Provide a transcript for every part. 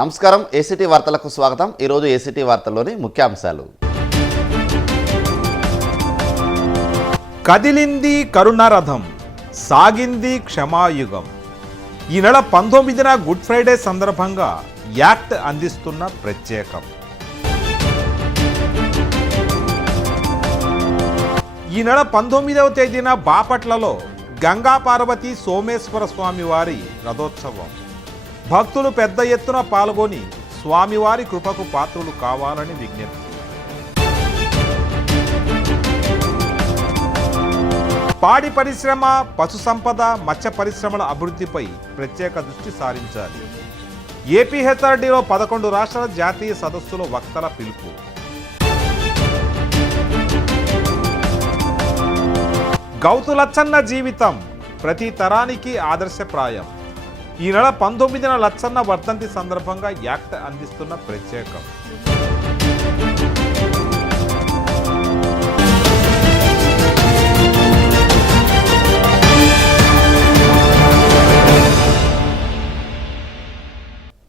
నమస్కారం, ఏసీటీ వార్తలకు స్వాగతం. ఈరోజు ఏసీటీ వార్తల్లోని ముఖ్యాంశాలు. కదిలింది కరుణారథం, సాగింది క్షమాయుగం. ఈ నెల 19న గుడ్ ఫ్రైడే సందర్భంగా యాక్ట్ అందిస్తున్న ప్రత్యేకం. ఈ నెల 19వ తేదీన బాపట్లలో గంగా పార్వతి సోమేశ్వర స్వామి వారి రథోత్సవం. భక్తులు పెద్ద ఎత్తున పాల్గొని స్వామివారి కృపకు పాత్రులు కావాలని విజ్ఞప్తి. పాడి పరిశ్రమ, పశు సంపద, మత్స్య పరిశ్రమల అభివృద్ధిపై ప్రత్యేక దృష్టి సారించాలి. ఏపీహెచ్ఆర్డీలో 11 రాష్ట్రాల జాతీయ సదస్సులో వక్తల పిలుపు. గౌతు లచ్చన్న జీవితం ప్రతి తరానికి ఆదర్శప్రాయం. ఈ నెల 19న లచ్చన్న వర్ధంతి సందర్భంగా యాక్ట్ అందిస్తున్న ప్రత్యేకం.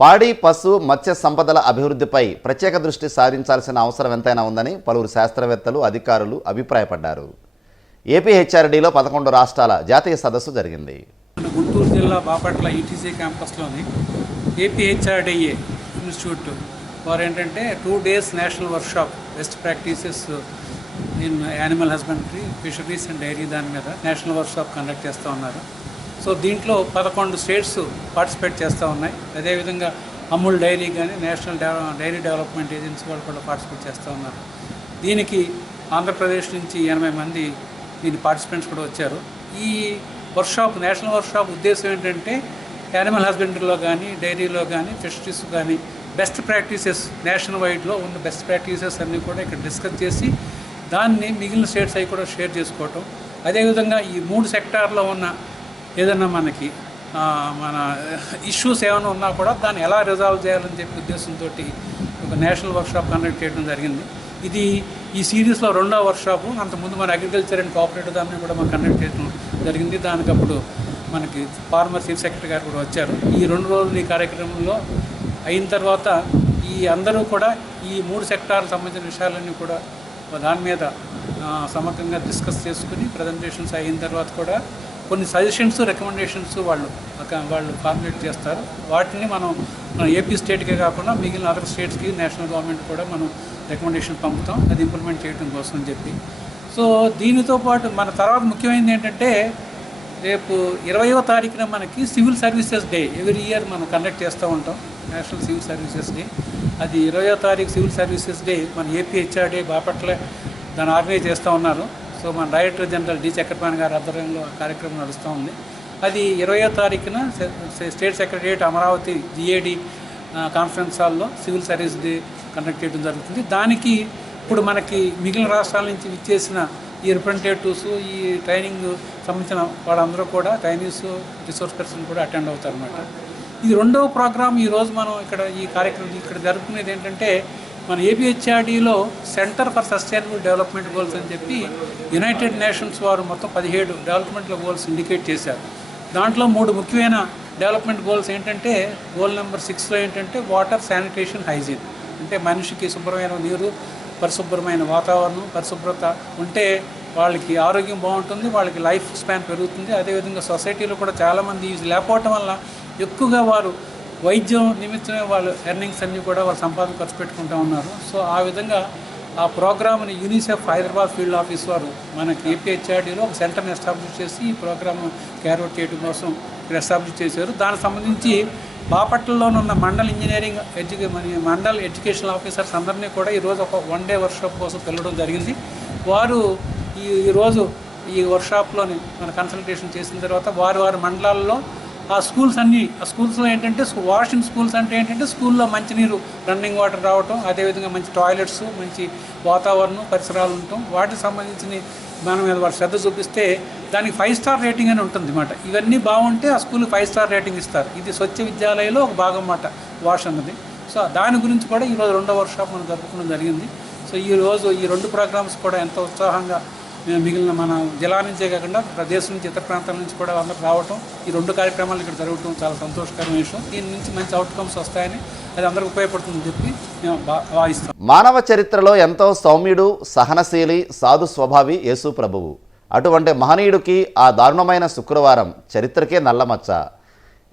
పాడి, పశు, మత్స్య సంపదల అభివృద్ధిపై ప్రత్యేక దృష్టి సారించాల్సిన అవసరం ఎంతైనా ఉందని పలువురు శాస్త్రవేత్తలు, అధికారులు అభిప్రాయపడ్డారు. ఏపీహెచ్ఆర్డీలో 11 రాష్ట్రాల జాతీయ సదస్సు జరిగింది. గుంటూరు జిల్లా బాపట్ల ఈటీసీ క్యాంపస్లోని ఏపీహెచ్ఆర్డీఏ ఇన్స్టిట్యూట్ వారు ఏంటంటే 2 days national workshop best practices in animal husbandry, fisheries and dairy దాని మీద నేషనల్ వర్క్షాప్ కండక్ట్ చేస్తూ ఉన్నారు. సో దీంట్లో 11 స్టేట్స్ పార్టిసిపేట్ చేస్తూ ఉన్నాయి. అదేవిధంగా అమూల్ డైరీ కానీ నేషనల్ డైరీ డెవలప్మెంట్ ఏజెన్సీ వాళ్ళు కూడా పార్టిసిపేట్ చేస్తూ ఉన్నారు. దీనికి ఆంధ్రప్రదేశ్ నుంచి 80 మంది దీని పార్టిసిపెంట్స్ కూడా వచ్చారు. ఈ వర్క్షాప్, నేషనల్ వర్క్షాప్ ఉద్దేశం ఏంటంటే యానిమల్ హస్బెండరీలో కానీ, డైరీలో కానీ, ఫిషరీస్ కానీ బెస్ట్ ప్రాక్టీసెస్ నేషనల్ వైడ్లో ఉన్న బెస్ట్ ప్రాక్టీసెస్ అన్నీ కూడా ఇక్కడ డిస్కస్ చేసి దాన్ని మిగిలిన స్టేట్స్ అవి కూడా షేర్ చేసుకోవటం. అదేవిధంగా ఈ 3 సెక్టార్లో ఉన్న ఏదన్నా మనకి మన ఇష్యూస్ ఏమైనా ఉన్నా కూడా దాన్ని ఎలా రిజాల్వ్ చేయాలని చెప్పి ఉద్దేశంతో ఒక నేషనల్ వర్క్షాప్ కండక్ట్ చేయడం జరిగింది. ఇది ఈ సిరీస్లో 2వ వర్క్షాపు. అంతకుముందు మన అగ్రికల్చర్ అండ్ కోఆపరేటివ్ దాన్ని కూడా మనం కండక్ట్ చేయడం జరిగింది. దానికప్పుడు మనకి ఫార్మర్ చీఫ్ సెక్రటరీ గారు కూడా వచ్చారు. ఈ 2 రోజులు ఈ కార్యక్రమంలో అయిన తర్వాత ఈ అందరూ కూడా ఈ 3 సెక్టార్లకు సంబంధించిన విషయాలన్నీ కూడా దాని మీద సమగ్రంగా డిస్కస్ చేసుకుని ప్రజెంటేషన్స్ అయిన తర్వాత కూడా కొన్ని సజెషన్స్, రికమెండేషన్స్ వాళ్ళు ఫార్ములేట్ చేస్తారు. వాటిని మనం ఏపీ స్టేట్కే కాకుండా మిగిలిన అదర్ స్టేట్స్కి, నేషనల్ గవర్నమెంట్ కూడా మనం రికమెండేషన్ పంపుతాం, అది ఇంప్లిమెంట్ చేయడం కోసం అని చెప్పి. సో దీనితో పాటు మన తర్వాత ముఖ్యమైనది ఏంటంటే రేపు 20వ తారీఖున మనకి civil services day every year మనం కండక్ట్ చేస్తూ ఉంటాం, నేషనల్ సివిల్ సర్వీసెస్ డే. అది 20వ తారీఖు సివిల్ సర్వీసెస్ డే మన ఏపీహెచ్ఆర్డీ బాపట్ల దాన్ని ఆర్గనైజ్ చేస్తూ ఉన్నారు. సో మన డైరెక్టర్ జనరల్ డి చక్రపాణి గారి ఆధ్వర్యంలో కార్యక్రమం నడుస్తూ ఉంది. అది 20వ తారీఖున state secretariat Amaravati GAD conference హాల్లో సివిల్ సర్వీస్ డే కండక్ట్ చేయడం జరుగుతుంది. దానికి ఇప్పుడు మనకి మిగిలిన రాష్ట్రాల నుంచి విచ్చేసిన ఈ రిప్రజెంటేటివ్స్, ఈ ట్రైనింగ్ సంబంధించిన వాళ్ళందరూ కూడా ట్రైనీస్, రిసోర్స్ పర్సన్ కూడా అటెండ్ అవుతారు అన్నమాట. ఇది 2వ ప్రోగ్రామ్. ఈరోజు మనం ఈ కార్యక్రమం ఇక్కడ జరుపుకునేది ఏంటంటే మన ఏపీహెచ్ఆర్డీలో centre for sustainable development goals అని చెప్పి యునైటెడ్ నేషన్స్ వారు మొత్తం 17 డెవలప్మెంట్ గోల్స్ ఇండికేట్ చేశారు. దాంట్లో 3 ముఖ్యమైన డెవలప్మెంట్ గోల్స్ ఏంటంటే గోల్ నెంబర్ 6లో ఏంటంటే వాటర్, శానిటేషన్, హైజీన్. అంటే మనిషికి శుభ్రమైన నీరు, పరిశుభ్రమైన వాతావరణం, పరిశుభ్రత ఉంటే వాళ్ళకి ఆరోగ్యం బాగుంటుంది, వాళ్ళకి లైఫ్ స్పాన్ పెరుగుతుంది. అదేవిధంగా సొసైటీలో కూడా చాలామంది ఇది లేకపోవటం వల్ల ఎక్కువగా వారు వైద్యం నిమిత్తమే వాళ్ళ ఎర్నింగ్స్ అన్నీ కూడా వాళ్ళ సంపాదన ఖర్చు పెట్టుకుంటూ ఉన్నారు. సో ఆ విధంగా ఆ ప్రోగ్రామ్ని యూనిసెఫ్ హైదరాబాద్ ఫీల్డ్ ఆఫీస్ వారు మనకి ఏపీహెచ్ఆర్డీలో ఒక సెంటర్ని ఎస్టాబ్లిష్ చేసి ఈ ప్రోగ్రామ్ను క్యారీఅవుట్ చేయడం కోసం ఇక్కడ ఎస్టాబ్లిష్ చేశారు. దానికి సంబంధించి బాపట్లలోనున్న మండల్ ఎడ్యుకేషనల్ ఆఫీసర్స్ అందరినీ కూడా ఈరోజు ఒక 1 day వర్క్షాప్ కోసం వెళ్ళడం జరిగింది. వారు ఈరోజు ఈ వర్క్షాప్లోని మన కన్సల్టేషన్ చేసిన తర్వాత వారి మండలాల్లో ఆ స్కూల్స్లో ఏంటంటే వాషింగ్ స్కూల్స్ అంటే ఏంటంటే స్కూల్లో మంచినీరు, రన్నింగ్ వాటర్ రావటం, అదేవిధంగా మంచి టాయిలెట్స్, మంచి వాతావరణం, పరిసరాలు ఉండటం, వాటికి సంబంధించిన మన మీద వాళ్ళు శ్రద్ధ చూపిస్తే దానికి 5 star రేటింగ్ అని ఉంటుంది అన్నమాట. ఇవన్నీ బాగుంటే ఆ స్కూల్కి 5 star రేటింగ్ ఇస్తారు. ఇది స్వచ్ఛ విద్యాలయంలో ఒక భాగం అన్నమాట వాష్ అన్నది. సో దాని గురించి కూడా ఈరోజు 2వ వర్క్షాప్ మనం జరుపుకోవడం జరిగింది. సో ఈరోజు ఈ 2 ప్రోగ్రామ్స్ కూడా ఎంతో ఉత్సాహంగా మిగిలిన మన జిల్లా నుంచే కాకుండా దేశం నుంచి ఇతర ప్రాంతాల నుంచి కూడా అందరూ రావటం, ఈ 2 కార్యక్రమాలు ఇక్కడ జరగటం చాలా సంతోషకరమైన విషయం. దీని నుంచి మంచి అవుట్కమ్స్ వస్తాయని, అది అందరికీ ఉపయోగపడుతుందని చెప్పి మేము భావిస్తాం. మానవ చరిత్రలో ఎంతో సౌమ్యుడు, సహనశీలి, సాధు స్వభావి యేసు ప్రభువు. అటువంటి మహనీయుడికి ఆ దారుణమైన శుక్రవారం చరిత్రకే నల్లమచ్చ.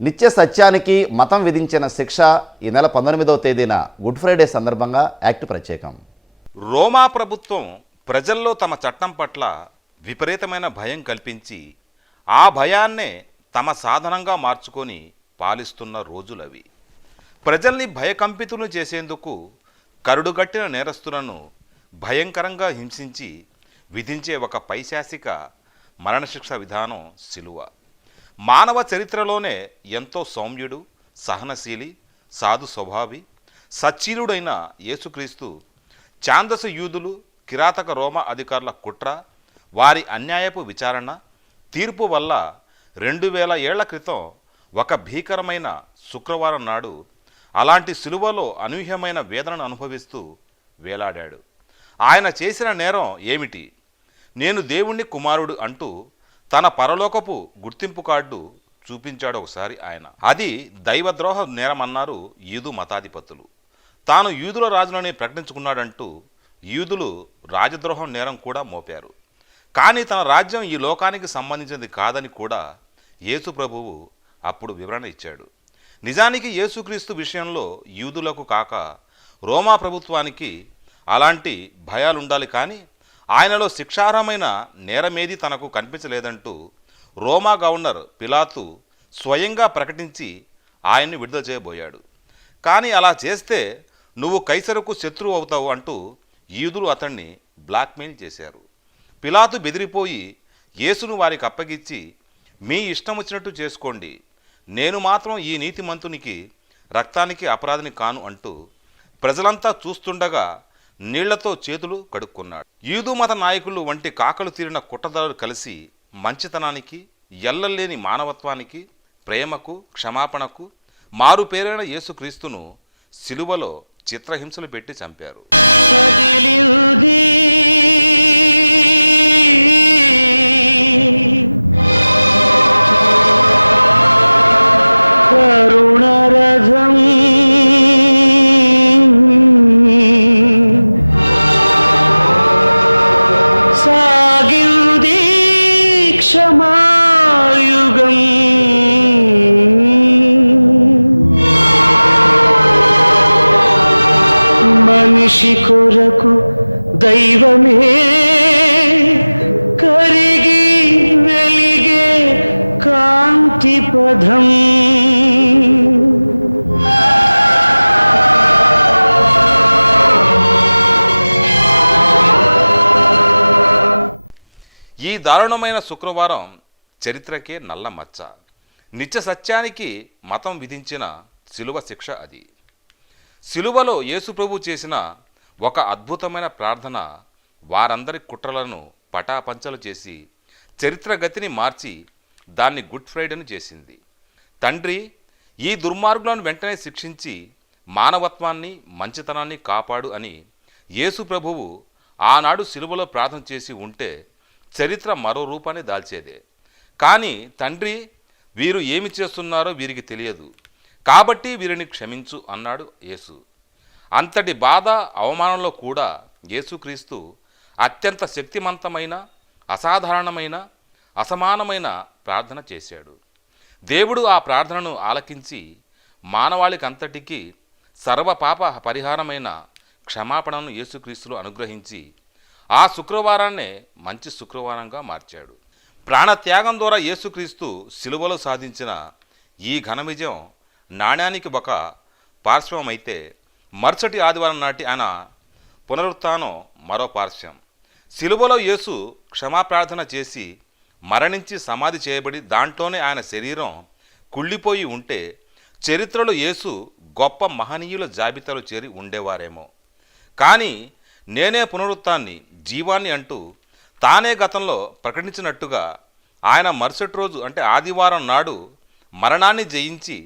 నిత్య సత్యానికి మతం విధించిన శిక్ష ఈ నెల 19వ తేదీన గుడ్ ఫ్రైడే సందర్భంగా యాక్ట్ ప్రత్యేకం. రోమా ప్రభుత్వం ప్రజల్లో తమ చట్టం పట్ల విపరీతమైన భయం కల్పించి ఆ భయాన్నే తమ సాధనంగా మార్చుకొని పాలిస్తున్న రోజులవి. ప్రజల్ని భయకంపితులు చేసేందుకు కరుడుగట్టిన నేరస్తులను భయంకరంగా హింసించి విధించే ఒక పైశాసిక మరణశిక్ష విధానం శిలువ. మానవ చరిత్రలోనే ఎంతో సౌమ్యుడు, సహనశీలి, సాధు స్వభావి, సచ్చీలుడైన యేసుక్రీస్తు ఛాందస యూదులు, కిరాతక రోమా అధికారుల కుట్ర, వారి అన్యాయపు విచారణ, తీర్పు వల్ల 2000 ఏళ్ల క్రితం ఒక భీకరమైన శుక్రవారం నాడు అలాంటి శిలువలో అనూహ్యమైన వేదనను అనుభవిస్తూ వేలాడాడు. ఆయన చేసిన నేరం ఏమిటి? నేను దేవుణ్ణి కుమారుడు అంటూ తన పరలోకపు గుర్తింపు కార్డు చూపించాడు ఒకసారి ఆయన. అది దైవద్రోహ నేరమన్నారు యూదు మతాధిపతులు. తాను యూదుల రాజునని ప్రకటించుకున్నాడంటూ యూదులు రాజద్రోహం నేరం కూడా మోపారు. కానీ తన రాజ్యం ఈ లోకానికి సంబంధించినది కాదని కూడా యేసు ప్రభువు అప్పుడు వివరణ ఇచ్చాడు. నిజానికి యేసుక్రీస్తు విషయంలో యూదులకు కాక రోమా ప్రభుత్వానికి అలాంటి భయాలుండాలి. కానీ ఆయనలో శిక్షార్హమైన నేరమేది తనకు కనిపించలేదంటూ రోమా గవర్నర్ పిలాతు స్వయంగా ప్రకటించి ఆయన్ని విడుదల చేయబోయాడు. కానీ అలా చేస్తే నువ్వు కైసరుకు శత్రువు అవుతావు అంటూ యూదులు అతన్ని బ్లాక్మెయిల్ చేశారు. పిలాతు బెదిరిపోయి యేసును వారికి అప్పగించి, మీ ఇష్టం వచ్చినట్టు చేసుకోండి, నేను మాత్రం ఈ నీతిమంతునికి రక్తానికి అపరాధిని కాను అంటూ ప్రజలంతా చూస్తుండగా నీళ్లతో చేతులు కడుక్కున్నాడు. యూదు మత నాయకులు వంటి కాకలు తీరిన కుట్రదారులు కలిసి మంచితనానికి, ఎల్లలేని మానవత్వానికి, ప్రేమకు, క్షమాపణకు మారు పేరైన యేసుక్రీస్తును సిలువలో చిత్రహింసలు పెట్టి చంపారు. మనిషి కొరకు దైవమే కరిగి వెలిగే కాంతి పదం. ఈ దారుణమైన శుక్రవారం చరిత్రకే నల్ల మచ్చ. నిత్య సత్యానికి మతం విధించిన శిలువ శిక్ష అది. శిలువలో యేసుప్రభు చేసిన ఒక అద్భుతమైన ప్రార్థన వారందరి కుట్రలను పటాపంచలు చేసి చరిత్ర గతిని మార్చి దాన్ని గుడ్ ఫ్రైడేను చేసింది. తండ్రి, ఈ దుర్మార్గులను వెంటనే శిక్షించి మానవత్వాన్ని, మంచితనాన్ని కాపాడు అని యేసుప్రభువు ఆనాడు శిలువలో ప్రార్థన చేసి ఉంటే చరిత్ర మరో రూపాన్ని దాల్చేదే. కానీ తండ్రి, వీరు ఏమి చేస్తున్నారో వీరికి తెలియదు, కాబట్టి వీరిని క్షమించు అన్నాడు యేసు. అంతటి బాధ, అవమానంలో కూడా యేసుక్రీస్తు అత్యంత శక్తిమంతమైన, అసాధారణమైన, అసమానమైన ప్రార్థన చేశాడు. దేవుడు ఆ ప్రార్థనను ఆలకించి మానవాళికంతటికీ సర్వపాప పరిహారమైన క్షమాపణను యేసుక్రీస్తులు అనుగ్రహించి ఆ శుక్రవారాన్నే మంచి శుక్రవారంగా మార్చాడు. ప్రాణత్యాగం ద్వారా యేసుక్రీస్తు సిలువలో సాధించిన ఈ ఘన విజయం నాణ్యానికి ఒక పార్శ్వం అయితే, మరుసటి ఆదివారం నాటి ఆయన పునరుత్థానం మరో పార్శ్వం. సిలువలో యేసు క్షమాప్రార్థన చేసి మరణించి సమాధి చేయబడి దాంట్లోనే ఆయన శరీరం కుళ్ళిపోయి ఉంటే చరిత్రలో యేసు గొప్ప మహనీయుల జాబితాలో చేరి ఉండేవారేమో. కానీ నేనే పునరుత్థాన్ని, జీవాన్ని అంటూ తానే గతంలో ప్రకటించినట్టుగా ఆయన మరుసటి రోజు అంటే ఆదివారం నాడు మరణాన్ని జయించి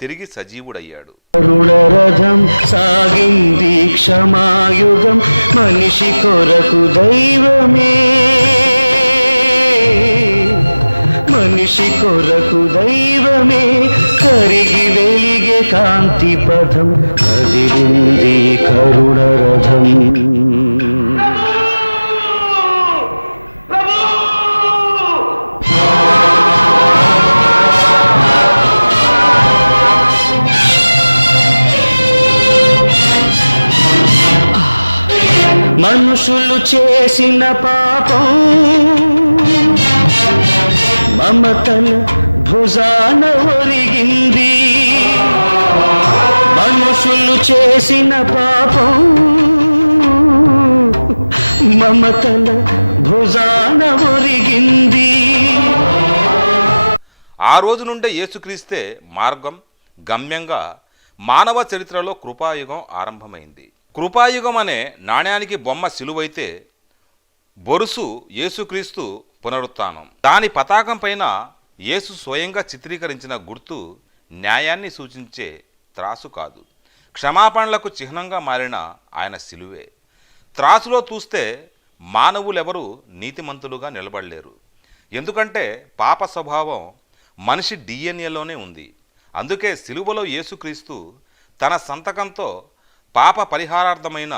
తిరిగి సజీవుడయ్యాడు. కరుణరథం సాగింది క్షమాయుగం, మనిషి కొరకు దైవమే మనిషి కొరకు దైవమే కరిగి వెలిగే కాంతి పథం కదిలింది కరుణ రథం. మనుషులు చేసిన పాపం మమతల భుజాన ఒరిగింది. మనుషులు చేసిన పాపం మమతల భుజాన ఒరిగింది. ఆ రోజు నుండే యేసుక్రీస్తే మార్గం, గమ్యంగా మానవ చరిత్రలో కృపాయుగం ఆరంభమైంది. కృపాయుగం అనే నాణ్యానికి బొమ్మ సిలువైతే బొరుసు యేసుక్రీస్తు పునరుత్థానం. దాని పతాకం పైన యేసు స్వయంగా చిత్రీకరించిన గుర్తు న్యాయాన్ని సూచించే త్రాసు కాదు, క్షమాపణలకు చిహ్నంగా మారిన ఆయన సిలువే. త్రాసులో చూస్తే మానవులెవరూ నీతిమంతులుగా నిలబడలేరు. ఎందుకంటే పాప స్వభావం మనిషి డిఎన్ఏలోనే ఉంది. అందుకే సిలువలో యేసుక్రీస్తు తన సంతకంతో పాప పరిహారార్థమైన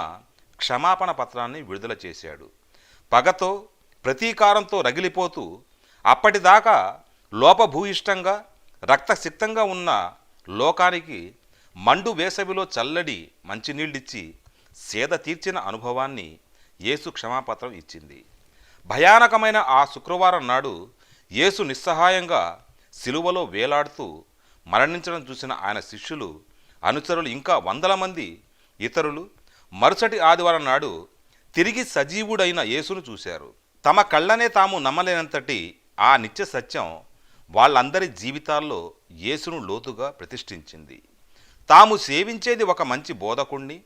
క్షమాపణ పత్రాన్ని విడుదల చేశాడు. పగతో ప్రతీకారంతో రగిలిపోతూ అప్పటిదాకా లోపభూయిష్టంగా రక్తసిక్తంగా ఉన్న లోకానికి మండు వేసవిలో చల్లడి మంచినీళ్ళిచ్చి సేద తీర్చిన అనుభవాన్ని యేసు క్షమాపత్రం ఇచ్చింది. భయానకమైన ఆ శుక్రవారం నాడు యేసు నిస్సహాయంగా సిలువలో వేలాడుతూ మరణించడం చూసిన ఆయన శిష్యులు, అనుచరులు, ఇంకా వందల మంది ఇతరులు మరుసటి ఆదివారం నాడు తిరిగి సజీవుడైన యేసును చూశారు. తమ కళ్ళనే తాము నమ్మలేనంతటి ఆ నిత్య సత్యం వాళ్ళందరి జీవితాల్లో యేసును లోతుగా ప్రతిష్ఠించింది. తాము సేవించేది ఒక మంచి బోధకుణ్ణి,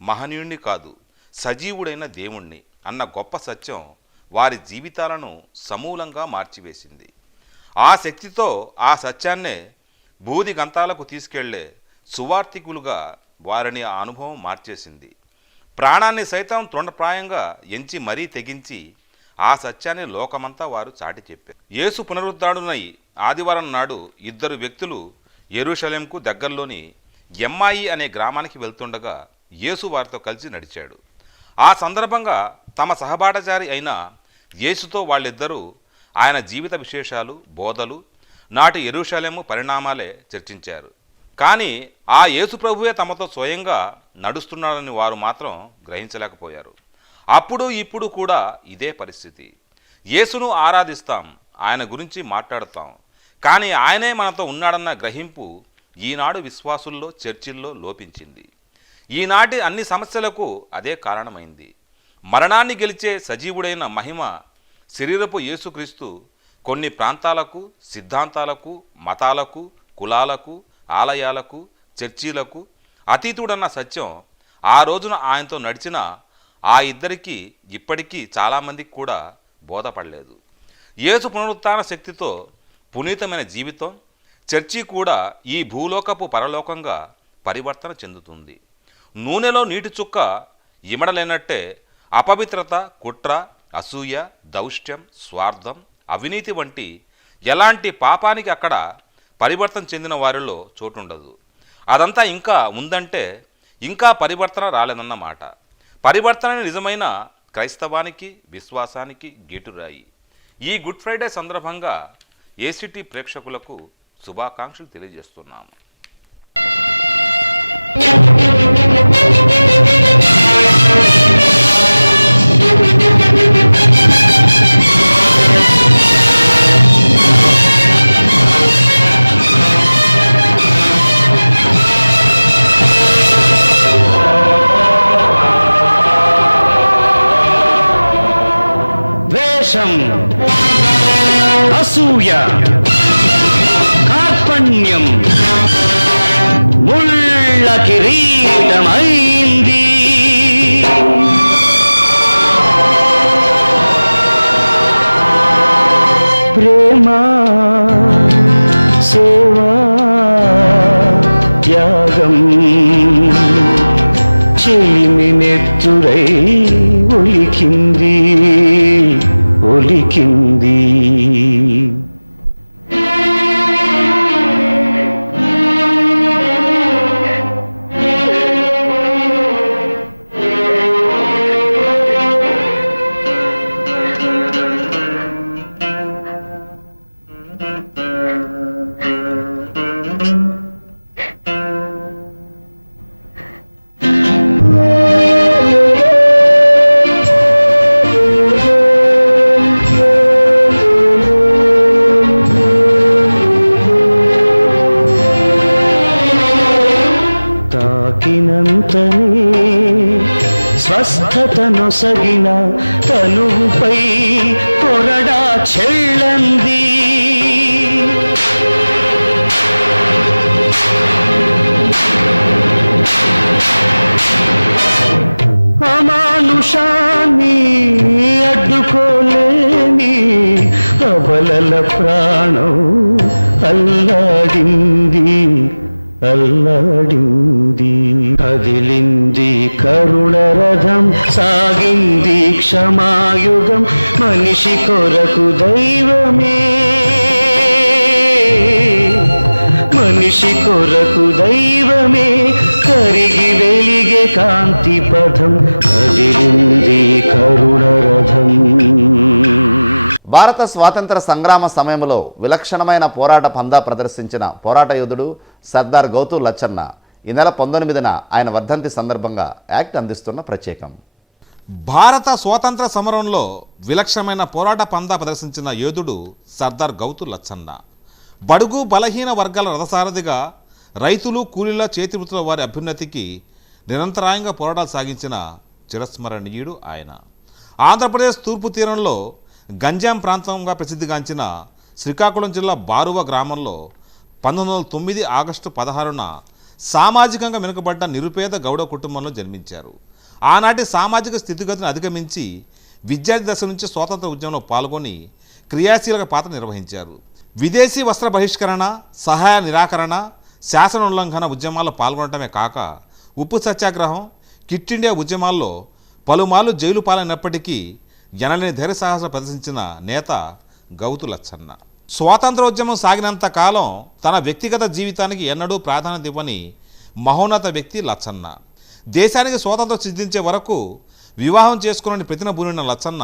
మహనీయుణ్ణి కాదు, సజీవుడైన దేవుణ్ణి అన్న గొప్ప సత్యం వారి జీవితాలను సమూలంగా మార్చివేసింది. ఆ శక్తితో ఆ సత్యాన్నే బూది గంతాలకు తీసుకెళ్లే సువార్థికులుగా వారిని ఆ అనుభవం మార్చేసింది. ప్రాణాన్ని సైతం తృణప్రాయంగా ఎంచి మరీ తెగించి ఆ సత్యాన్ని లోకమంతా వారు చాటి చెప్పారు. యేసు పునరుద్ధానుడై ఆదివారం నాడు ఇద్దరు వ్యక్తులు యెరూషలేంకు దగ్గరలోని ఎమ్మాయి అనే గ్రామానికి వెళ్తుండగా యేసు వారితో కలిసి నడిచాడు. ఆ సందర్భంగా తమ సహపాఠచారి అయిన యేసుతో వాళ్ళిద్దరూ ఆయన జీవిత విశేషాలు, బోధలు, నాటి యెరూషలేము పరిణామాలే చర్చించారు. కానీ ఆ యేసు ప్రభువే తమతో స్వయంగా నడుస్తున్నాడని వారు మాత్రం గ్రహించలేకపోయారు. అప్పుడు ఇప్పుడు కూడా ఇదే పరిస్థితి. యేసును ఆరాధిస్తాం, ఆయన గురించి మాట్లాడతాం, కానీ ఆయనే మనతో ఉన్నాడన్న గ్రహింపు ఈనాడు విశ్వాసుల్లో, చర్చిల్లో లోపించింది. ఈనాటి అన్ని సమస్యలకు అదే కారణమైంది. మరణాన్ని గెలిచే సజీవుడైన మహిమ శరీరపు యేసుక్రీస్తు కొన్ని ప్రాంతాలకు, సిద్ధాంతాలకు, మతాలకు, కులాలకు, ఆలయాలకు, చర్చీలకు అతీతుడన్న సత్యం ఆ రోజున ఆయనతో నడిచిన ఆ ఇద్దరికి ఇప్పటికీ చాలామందికి కూడా బోధపడలేదు. యేసు పునరుత్థాన శక్తితో పునీతమైన జీవితం, చర్చి కూడా ఈ భూలోకపు పరలోకంగా పరివర్తన చెందుతుంది. నూనెలో నీటి చుక్క ఇమడలేనట్టే అపవిత్రత, కుట్ర, అసూయ, దౌష్ట్యం, స్వార్థం, అవినీతి వంటి ఎలాంటి పాపానికి అక్కడ పరివర్తన చెందిన వారిలో చోటుండదు. అదంతా ఇంకా ఉందంటే ఇంకా పరివర్తన రాలేదన్నమాట. పరివర్తన నిజమైన క్రైస్తవానికి, విశ్వాసానికి గేటురాయి. ఈ గుడ్ ఫ్రైడే సందర్భంగా ఏసీటీ ప్రేక్షకులకు శుభాకాంక్షలు తెలియజేస్తున్నాము. ద్వేషం, అసూయ, కార్పణ్యం ముళ్ళ కిరీటమైంది. ప్రేమ, సేవా, త్యాగం చెలిమి నెత్తురై ఒలికింది. తాకినంతనే స్వస్థత నొసగిన తనువుపై కొరడా చెళ్ళంది. అమానుషాన్ని అడ్డుకోలేని అబలల ప్రాణం అల్లాడింది అల్లాడింది. కదిలింది కరుణరథం, సాగింది క్షమాయుగం, మనిషి కొరకు దైవమే, మనిషి కొరకు దైవమే, కరిగి వెలిగే కాంతి పథం, కదిలింది కరుణరథం. భారత స్వాతంత్ర సంగ్రామ సమయంలో విలక్షణమైన పోరాట పందా ప్రదర్శించిన పోరాట యోధుడు సర్దార్ గౌతు లచ్చన్న ఈ నెల 19న ఆయన వర్ధంతి సందర్భంగా యాక్ట్ అందిస్తున్న ప్రత్యేకం. భారత స్వాతంత్ర సమరంలో విలక్షణమైన పోరాట పందా ప్రదర్శించిన యోధుడు సర్దార్ గౌతు లచ్చన్న. బడుగు బలహీన వర్గాల రథసారథిగా రైతులు కూలీల చేతివృత్తుల వారి అభ్యున్నతికి నిరంతరాయంగా పోరాటాలు సాగించిన చిరస్మరణీయుడు ఆయన. ఆంధ్రప్రదేశ్ తూర్పు తీరంలో గంజాం ప్రాంతంగా ప్రసిద్ధిగాంచిన శ్రీకాకుళం జిల్లా బారువ గ్రామంలో 1909 ఆగస్టు 16న సామాజికంగా వెనుకబడ్డ నిరుపేద గౌడ కుటుంబంలో జన్మించారు. ఆనాటి సామాజిక స్థితిగతిని అధిగమించి విద్యార్థి దశ నుంచి స్వాతంత్ర ఉద్యమంలో పాల్గొని క్రియాశీలక పాత్ర నిర్వహించారు. విదేశీ వస్త్ర బహిష్కరణ, సహాయ నిరాకరణ, శాసన ఉల్లంఘన ఉద్యమాల్లో పాల్గొనడమే కాక ఉప్పు సత్యాగ్రహం, కిట్ ఇండియా ఉద్యమాల్లో పలుమార్లు జైలు పాలైనప్పటికీ ఎనలేని ధైర్య సాహసం ప్రదర్శించిన నేత గౌతు లచ్చన్న. స్వాతంత్రోద్యమం సాగినంత కాలం తన వ్యక్తిగత జీవితానికి ఎన్నడూ ప్రాధాన్యత ఇవ్వని మహోన్నత వ్యక్తి లచ్చన్న. దేశానికి స్వాతంత్రం సిద్ధించే వరకు వివాహం చేసుకుని ప్రతినబూనిన లచ్చన్న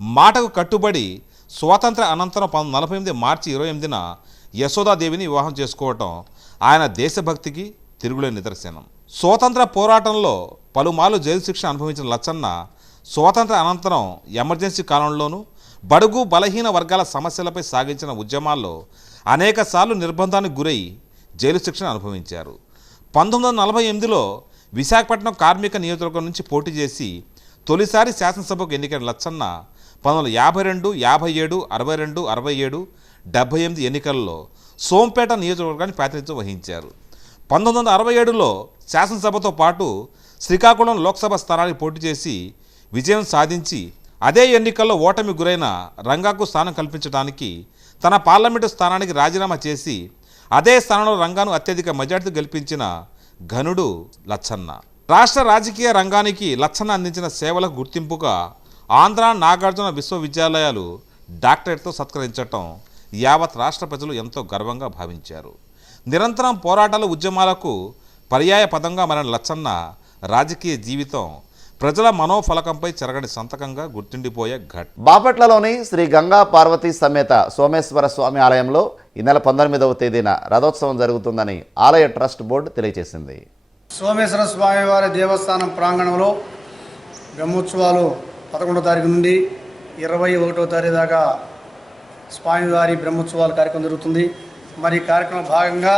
మాటకు కట్టుబడి స్వాతంత్ర అనంతరం 1948 మార్చి 28న యశోదాదేవిని వివాహం చేసుకోవటం ఆయన దేశభక్తికి తిరుగులేని నిదర్శనం. స్వాతంత్ర పోరాటంలో పలుమార్లు జైలు శిక్ష అనుభవించిన లచ్చన్న స్వాతంత్ర అనంతరం ఎమర్జెన్సీ కాలంలోనూ బడుగు బలహీన వర్గాల సమస్యలపై సాగించిన ఉద్యమాల్లో అనేకసార్లు నిర్బంధానికి గురై జైలు శిక్షను అనుభవించారు. 1948లో విశాఖపట్నం కార్మిక నియోజకవర్గం నుంచి పోటీ చేసి తొలిసారి శాసనసభకు ఎన్నికైన లచ్చన్న 1952, 57, 62, 67, 78 ఎన్నికల్లో సోంపేట నియోజకవర్గాన్ని ప్రాతినిధ్యం వహించారు. 1967లో శాసనసభతో పాటు శ్రీకాకుళం లోక్సభ స్థానానికి పోటీ చేసి విజయం సాధించి అదే ఎన్నికల్లో ఓటమి గురైన రంగాకు స్థానం కల్పించడానికి తన పార్లమెంటు స్థానానికి రాజీనామా చేసి అదే స్థానంలో రంగాను అత్యధిక మెజార్టీతో గెలిపించిన ఘనుడు లచ్చన్న. రాష్ట్ర రాజకీయ రంగానికి లచ్చన్న అందించిన సేవలకు గుర్తింపుగా ఆంధ్ర నాగార్జున విశ్వవిద్యాలయాలు డాక్టరేట్తో సత్కరించటం యావత్ రాష్ట్ర ప్రజలు ఎంతో గర్వంగా భావించారు. నిరంతరం పోరాటాల ఉద్యమాలకు పర్యాయ పదంగా మారిన లచ్చన్న రాజకీయ జీవితం ప్రజల మనోఫలకంపై చెరగని సంతకంగా గుర్తుండిపోయే ఘట్. బాపట్లలోని శ్రీ గంగా పార్వతీ సమేత సోమేశ్వర స్వామి ఆలయంలో ఈ నెల 19వ తేదీన రథోత్సవం జరుగుతుందని ఆలయ ట్రస్ట్ బోర్డు తెలియజేసింది. సోమేశ్వర స్వామి వారి దేవస్థానం ప్రాంగణంలో బ్రహ్మోత్సవాలు 11వ తారీఖు నుండి 21వ తారీఖు దాకా స్వామివారి బ్రహ్మోత్సవాల కార్యక్రమం జరుగుతుంది. మరి ఈ కార్యక్రమం భాగంగా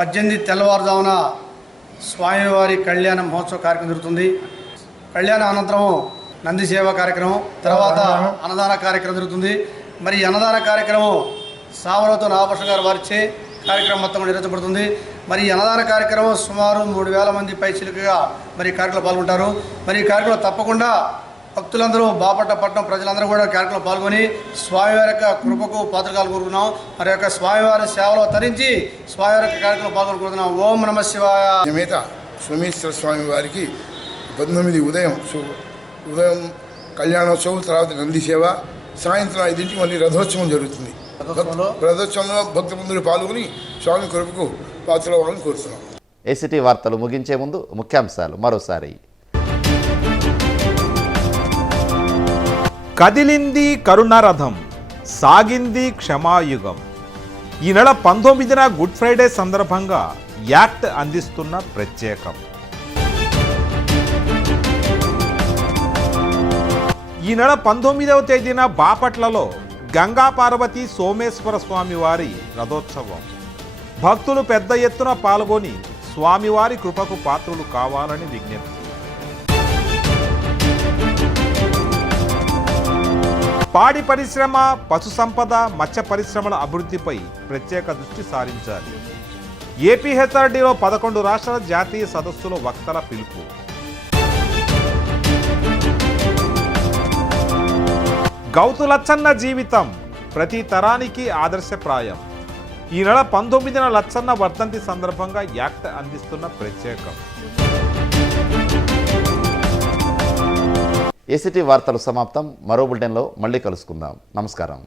18 తెల్లవారుజామున స్వామివారి కళ్యాణ మహోత్సవ కార్యక్రమం జరుగుతుంది. కళ్యాణ అనంతరం నంది సేవ కార్యక్రమం, తర్వాత అన్నదాన కార్యక్రమం జరుగుతుంది. మరి ఈ అన్నదాన కార్యక్రమం సామరవతో నాగభూషణ గారు వారిచే కార్యక్రమం మొత్తం నిర్వహించబడుతుంది. మరి ఈ అన్నదాన కార్యక్రమం సుమారు 3000 మంది పైచిలుకగా మరి కార్యక్రమంలో పాల్గొంటారు. మరి ఈ కార్యక్రమం తప్పకుండా భక్తులందరూ బాపట్ల పట్టణం ప్రజలందరూ కూడా కార్యక్రమం పాల్గొని స్వామివారి యొక్క కృపకు పాత్రకాలు కోరుకున్నాం. మరి యొక్క స్వామివారి సేవలో తరించి స్వామివారి యొక్క కార్యక్రమం పాల్గొనుకుంటున్నాం. ఓం నమ శివాయ. సమేత సోమేశ్వర స్వామి వారికి 19 ఉదయం కళ్యాణోత్సవం, తర్వాత నంది సేవ, సాయంత్రం 5ంటికి మళ్ళీ రథోత్సవం జరుగుతుంది. రథోత్సవంలో భక్తబంధువులు పాల్గొని స్వామి కృపకు పాత్రలను కోరుతున్నాం. ఏసీటీ వార్తలు ముగించే ముందు ముఖ్యాంశాలు మరోసారి. కదిలింది కరుణారథం, సాగింది క్షమాయుగం. ఈ నెల 19న గుడ్ ఫ్రైడే సందర్భంగా యాక్ట్ అందిస్తున్న ప్రత్యేకం. ఈ నెల 19వ తేదీన బాపట్లలో గంగా పార్వతీ సోమేశ్వర స్వామి వారి రథోత్సవం. భక్తులు పెద్ద ఎత్తున పాల్గొని స్వామివారి కృపకు పాత్రులు కావాలని విజ్ఞప్తి. పాడి పరిశ్రమ, పశు సంపద, మత్స్య పరిశ్రమల అభివృద్ధిపై ప్రత్యేక దృష్టి సారించాలి. ఏపీహెచ్ఆర్డీలో 11 రాష్ట్రాల జాతీయ సదస్సులో వక్తల పిలుపు. గౌతు లచ్చన్న జీవితం ప్రతి తరానికి ఆదర్శప్రాయం. ఈ నెల 19న లచ్చన్న వర్ధంతి సందర్భంగా యాక్ట్ అందిస్తున్న ప్రత్యేకం. ఏసీటీ వార్తలు సమాప్తం. మరో బులెటిన్లో మళ్ళీ కలుసుకుందాం. నమస్కారం.